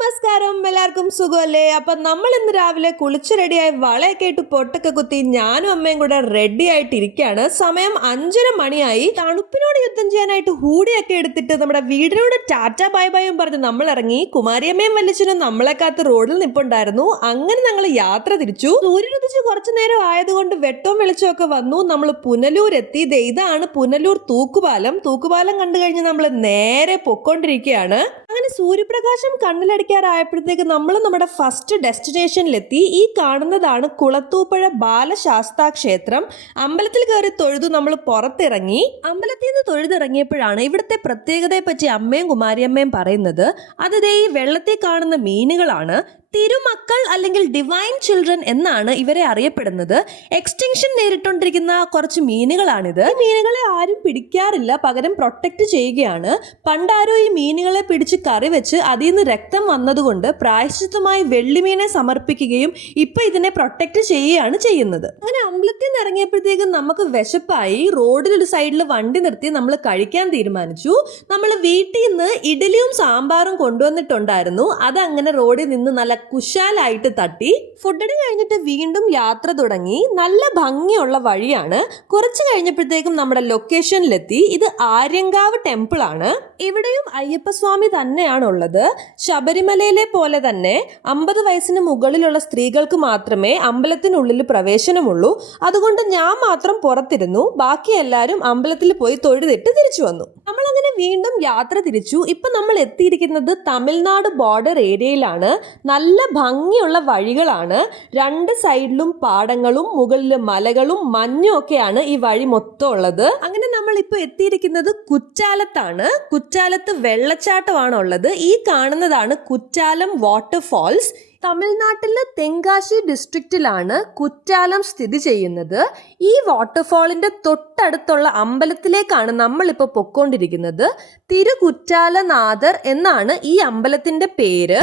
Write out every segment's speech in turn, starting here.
നമസ്കാരം, എല്ലാവർക്കും സുഖമല്ലേ? അപ്പം നമ്മൾ ഇന്ന് രാവിലെ കുളിച്ച് റെഡിയായി വളയൊക്കെ ഇട്ട് പൊട്ടൊക്കെ കുത്തി ഞാനും അമ്മയും കൂടെ റെഡി ആയിട്ടിരിക്കുകയാണ്. സമയം 5:30 മണിയായി. തണുപ്പിനോട് യുദ്ധം ചെയ്യാനായിട്ട് ഹൂഡിയൊക്കെ എടുത്തിട്ട് നമ്മുടെ വീടിനോട് ടാറ്റ ബൈ ബൈയും പറഞ്ഞ് നമ്മൾ ഇറങ്ങി. കുമാരിയമ്മയും വല്ലിച്ചനും നമ്മളെ കാത്ത് റോഡിൽ നിൽപ്പുണ്ടായിരുന്നു. അങ്ങനെ ഞങ്ങൾ യാത്ര തിരിച്ചു. സൂര്യനുദിച്ച് കുറച്ചു നേരം ആയതുകൊണ്ട് വെട്ടവും വെളിച്ചവും ഒക്കെ വന്നു. നമ്മൾ പുനലൂർ എത്തി. ഇതാണ് പുനലൂർ തൂക്കുപാലം. തൂക്കുപാലം കണ്ടു കഴിഞ്ഞ് നമ്മൾ നേരെ പൊക്കോണ്ടിരിക്കുകയാണ്. അങ്ങനെ സൂര്യപ്രകാശം കണ്ണിലടിക്കാറായപ്പോഴത്തേക്ക് നമ്മൾ നമ്മുടെ ഫസ്റ്റ് ഡെസ്റ്റിനേഷനിലെത്തി. ഈ കാണുന്നതാണ് കുളത്തൂപ്പുഴ ബാലശാസ്താ ക്ഷേത്രം. അമ്പലത്തിൽ കയറി തൊഴുതു നമ്മൾ പുറത്തിറങ്ങി. അമ്പലത്തിൽ നിന്ന് തൊഴുതിറങ്ങിയപ്പോഴാണ് ഇവിടുത്തെ പ്രത്യേകതയെ പറ്റി അമ്മയും കുമാരിയമ്മയും പറയുന്നത്. അത് ഈ വെള്ളത്തിൽ കാണുന്ന മീനുകളാണ്. തിരുമക്കൾ അല്ലെങ്കിൽ ഡിവൈൻ ചിൽഡ്രൻ എന്നാണ് ഇവരെ അറിയപ്പെടുന്നത്. എക്സ്റ്റിങ്ഷൻ നേരിട്ടുകൊണ്ടിരിക്കുന്ന കുറച്ച് മീനുകളാണിത്. ഈ മീനുകളെ ആരും പിടിക്കാറില്ല, പകരം പ്രൊട്ടക്ട് ചെയ്യുകയാണ്. പണ്ടാരോ ഈ മീനുകളെ പിടിച്ച് കറി വെച്ച് അതിൽ നിന്ന് രക്തം വന്നതുകൊണ്ട് പ്രായശ്ചിത്തമായി വെള്ളിമീനെ സമർപ്പിക്കുകയും ഇപ്പൊ ഇതിനെ പ്രൊട്ടക്ട് ചെയ്യുകയാണ് ചെയ്യുന്നത്. അങ്ങനെ അമ്പലത്തിൽ നിന്ന് ഇറങ്ങിയപ്പോഴത്തേക്കും നമുക്ക് വിശപ്പായി. റോഡിലൊരു സൈഡിൽ വണ്ടി നിർത്തി നമ്മൾ കഴിക്കാൻ തീരുമാനിച്ചു. നമ്മൾ വീട്ടിൽ നിന്ന് ഇഡലിയും സാമ്പാറും കൊണ്ടുവന്നിട്ടുണ്ടായിരുന്നു. അതങ്ങനെ റോഡിൽ നിന്ന് നല്ല കുശാലായിട്ട് തട്ടി ഫുഡടി കഴിഞ്ഞിട്ട് വീണ്ടും യാത്ര തുടങ്ങി. നല്ല ഭംഗിയുള്ള വഴിയാണ്. കുറച്ച് കഴിഞ്ഞപ്പോഴത്തേക്കും നമ്മുടെ ലൊക്കേഷനിലെത്തി. ഇത് ആര്യങ്കാവ് ടെമ്പിൾ ആണ്. ഇവിടെയും അയ്യപ്പസ്വാമി തന്നെയാണുള്ളത്. ശബരിമലയിലെ പോലെ തന്നെ 50 വയസ്സിന് മുകളിലുള്ള സ്ത്രീകൾക്ക് മാത്രമേ അമ്പലത്തിനുള്ളിൽ പ്രവേശനമുള്ളൂ. അതുകൊണ്ട് ഞാൻ മാത്രം പുറത്തിരുന്നു. ബാക്കി എല്ലാവരും അമ്പലത്തിൽ പോയി തൊഴുതിട്ട് തിരിച്ചു വന്നു. നമ്മളങ്ങനെ വീണ്ടും യാത്ര തിരിച്ചു. ഇപ്പൊ നമ്മൾ എത്തിയിരിക്കുന്നത് തമിഴ്നാട് ബോർഡർ ഏരിയയിലാണ്. നല്ല ഭംഗിയുള്ള വഴികളാണ്. രണ്ട് സൈഡിലും പാടങ്ങളും മുകളിൽ മലകളും മഞ്ഞും ഒക്കെയാണ് ഈ വഴി മൊത്തം ഉള്ളത്. അങ്ങനെ നമ്മൾ ഇപ്പൊ എത്തിയിരിക്കുന്നത് കുറ്റാലത്താണ്. കുറ്റാലത്ത് വെള്ളച്ചാട്ടമാണ് ഉള്ളത്. ഈ കാണുന്നതാണ് കുറ്റാലം വാട്ടർഫാൾസ്. തമിഴ്നാട്ടിലെ തെങ്കാശി ഡിസ്ട്രിക്റ്റിലാണ് കുറ്റാലം സ്ഥിതി ചെയ്യുന്നത്. ഈ വാട്ടർഫാളിന്റെ തൊട്ടടുത്തുള്ള അമ്പലത്തിലേക്കാണ് നമ്മളിപ്പോൾ പൊക്കോണ്ടിരിക്കുന്നത്. തിരുകുറ്റാലനാഥർ എന്നാണ് ഈ അമ്പലത്തിന്റെ പേര്.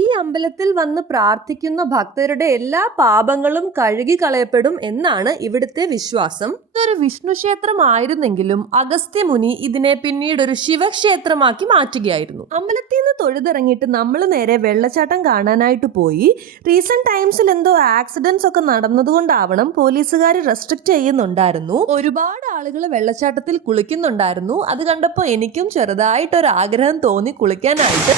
ഈ അമ്പലത്തിൽ വന്ന് പ്രാർത്ഥിക്കുന്ന ഭക്തരുടെ എല്ലാ പാപങ്ങളും കഴുകി കളയപ്പെടും എന്നാണ് ഇവിടുത്തെ വിശ്വാസം. ഇതൊരു വിഷ്ണു ക്ഷേത്രമായിരുന്നെങ്കിലും അഗസ്ത്യമുനി ഇതിനെ പിന്നീട് ഒരു ശിവക്ഷേത്രമാക്കി മാറ്റുകയായിരുന്നു. അമ്പലത്തിൽ നിന്ന് തൊഴുതിറങ്ങിയിട്ട് നമ്മൾ നേരെ വെള്ളച്ചാട്ടം കാണാനായിട്ട് പോയി. റീസെന്റ് ടൈംസിൽ എന്തോ ആക്സിഡന്റ്സ് ഒക്കെ നടന്നതുകൊണ്ടാവണം പോലീസുകാർ റെസ്ട്രിക്ട് ചെയ്യുന്നുണ്ടായിരുന്നു. ഒരുപാട് ആളുകൾ വെള്ളച്ചാട്ടത്തിൽ കുളിക്കുന്നുണ്ടായിരുന്നു. അത് കണ്ടപ്പോൾ എനിക്കും ചെറുതായിട്ടൊരു ആഗ്രഹം തോന്നി കുളിക്കാനായിട്ട്.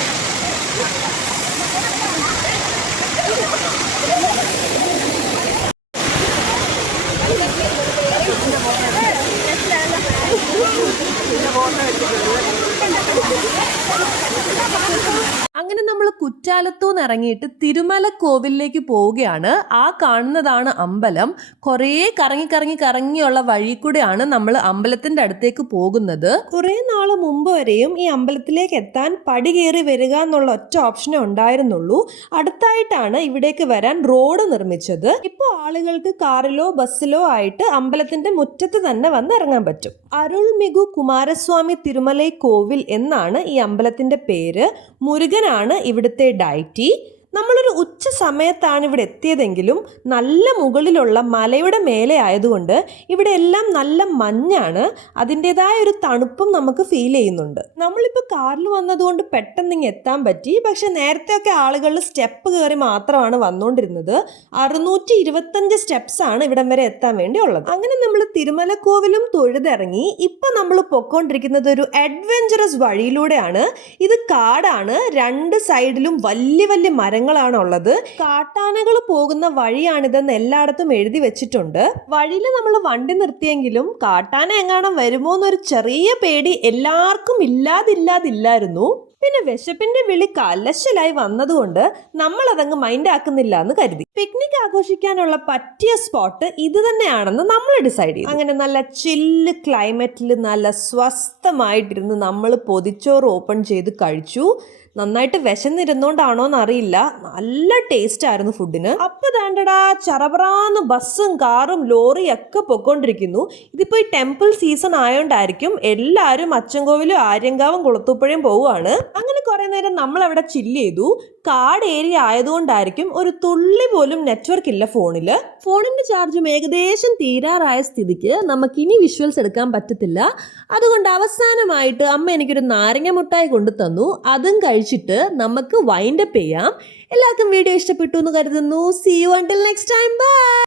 അങ്ങനെ നമ്മൾ കുറ്റാലത്തുനിന്ന് ഇറങ്ങിയിട്ട് തിരുമല കോവിലേക്ക് പോവുകയാണ്. ആ കാണുന്നതാണ് അമ്പലം. കുറേ കറങ്ങിയുള്ള വഴി കൂടെയാണ് നമ്മൾ അമ്പലത്തിന്റെ അടുത്തേക്ക് പോകുന്നത്. കുറേ നാൾ മുമ്പ് വരെയും ഈ അമ്പലത്തിലേക്ക് എത്താൻ പടി കയറി വരിക എന്നുള്ള ഒറ്റ ഓപ്ഷനേ ഉണ്ടായിരുന്നുള്ളൂ. അടുത്തായിട്ടാണ് ഇവിടേക്ക് വരാൻ റോഡ് നിർമ്മിച്ചത്. ഇപ്പോൾ ആളുകൾക്ക് കാറിലോ ബസ്സിലോ ആയിട്ട് അമ്പലത്തിന്റെ മുറ്റത്ത് തന്നെ വന്ന് ഇറങ്ങാൻ പറ്റും. അരുൾമികു കുമാരസ്വാമി തിരുമലൈ കോവിൽ എന്നാണ് ഈ അമ്പലത്തിന്റെ പേര്. മുരുകനാണ് ഇവിടുത്തെ ഡയറ്റി. നമ്മളൊരു ഉച്ച സമയത്താണ് ഇവിടെ എത്തിയതെങ്കിലും നല്ല മുകളിലുള്ള മലയുടെ മേലെ ആയതുകൊണ്ട് ഇവിടെ എല്ലാം നല്ല മഞ്ഞാണ്. അതിൻ്റെതായ ഒരു തണുപ്പും നമുക്ക് ഫീൽ ചെയ്യുന്നുണ്ട്. നമ്മളിപ്പോൾ കാറിൽ വന്നതുകൊണ്ട് പെട്ടെന്ന് ഇങ്ങ് എത്താൻ പറ്റി. പക്ഷെ നേരത്തെയൊക്കെ ആളുകൾ സ്റ്റെപ്പ് കയറി മാത്രമാണ് വന്നുകൊണ്ടിരുന്നത്. 625 സ്റ്റെപ്സ് ആണ് ഇവിടം വരെ എത്താൻ വേണ്ടി ഉള്ളത്. അങ്ങനെ നമ്മൾ തിരുമലക്കോവിലും തൊഴുതിറങ്ങി. ഇപ്പം നമ്മൾ പൊക്കോണ്ടിരിക്കുന്നത് ഒരു അഡ്വഞ്ചറസ് വഴിയിലൂടെയാണ്. ഇത് കാടാണ്. രണ്ട് സൈഡിലും വലിയ വലിയ മരങ്ങളാണുള്ളത്. കാട്ടാനകൾ പോകുന്ന വഴിയാണിതെന്ന് എല്ലായിടത്തും എഴുതി വെച്ചിട്ടുണ്ട്. വഴിയിൽ നമ്മൾ വണ്ടി നിർത്തിയെങ്കിലും കാട്ടാന എങ്ങാനും വരുമോ എന്നൊരു ചെറിയ പേടി എല്ലാവർക്കും ഇല്ലാതില്ലാതില്ലായിരുന്നു. പിന്നെ വിശപ്പിന്റെ വിളി കലശലായി വന്നതുകൊണ്ട് നമ്മൾ അതങ്ങ് മൈൻഡ് ആക്കുന്നില്ല എന്ന് കരുതി. പിക്നിക് ആഘോഷിക്കാനുള്ള പറ്റിയ സ്പോട്ട് ഇത് തന്നെയാണെന്ന് നമ്മൾ ഡിസൈഡ് ചെയ്തു. അങ്ങനെ നല്ല ചില്ല് ക്ലൈമറ്റിൽ നല്ല സ്വസ്ഥമായിട്ടിരുന്ന് നമ്മൾ പൊതിച്ചോറ് ഓപ്പൺ ചെയ്ത് കഴിച്ചു. നന്നായിട്ട് വിശന്നിരുന്നോണ്ടാണോ എന്നറിയില്ല, നല്ല ടേസ്റ്റ് ആയിരുന്നു ഫുഡിന്. അപ്പൊ ദാണ്ടടാ ചറപറാന്ന് ബസ്സും കാറും ലോറിയും ഒക്കെ പൊക്കോണ്ടിരിക്കുന്നു. ഇതിപ്പോ ഈ ടെമ്പിൾ സീസൺ ആയോണ്ടായിരിക്കും എല്ലാരും അച്ചൻകോവിലും ആര്യങ്കാവും കുളത്തൂപ്പുഴയും പോവുകയാണ്. അങ്ങനെ കുറെ നേരം നമ്മൾ അവിടെ ചില്ല് ചെയ്തു. കാട് ഏരിയ ആയതുകൊണ്ടായിരിക്കും ഒരു തുള്ളി പോലും നെറ്റ്വർക്ക് ഇല്ല ഫോണില്. ഫോണിന്റെ ചാർജും ഏകദേശം തീരാറായ സ്ഥിതിക്ക് നമുക്ക് ഇനി വിഷ്വൽസ് എടുക്കാൻ പറ്റത്തില്ല. അതുകൊണ്ട് അവസാനമായിട്ട് അമ്മ എനിക്കൊരു നാരങ്ങ മുട്ടായി കൊണ്ടു തന്നു. അതും കഴിച്ചിട്ട് നമുക്ക് വൈൻഡപ്പ് ചെയ്യാം. എല്ലാവർക്കും വീഡിയോ ഇഷ്ടപ്പെട്ടു എന്ന് കരുതുന്നു. See you until next time. Bye.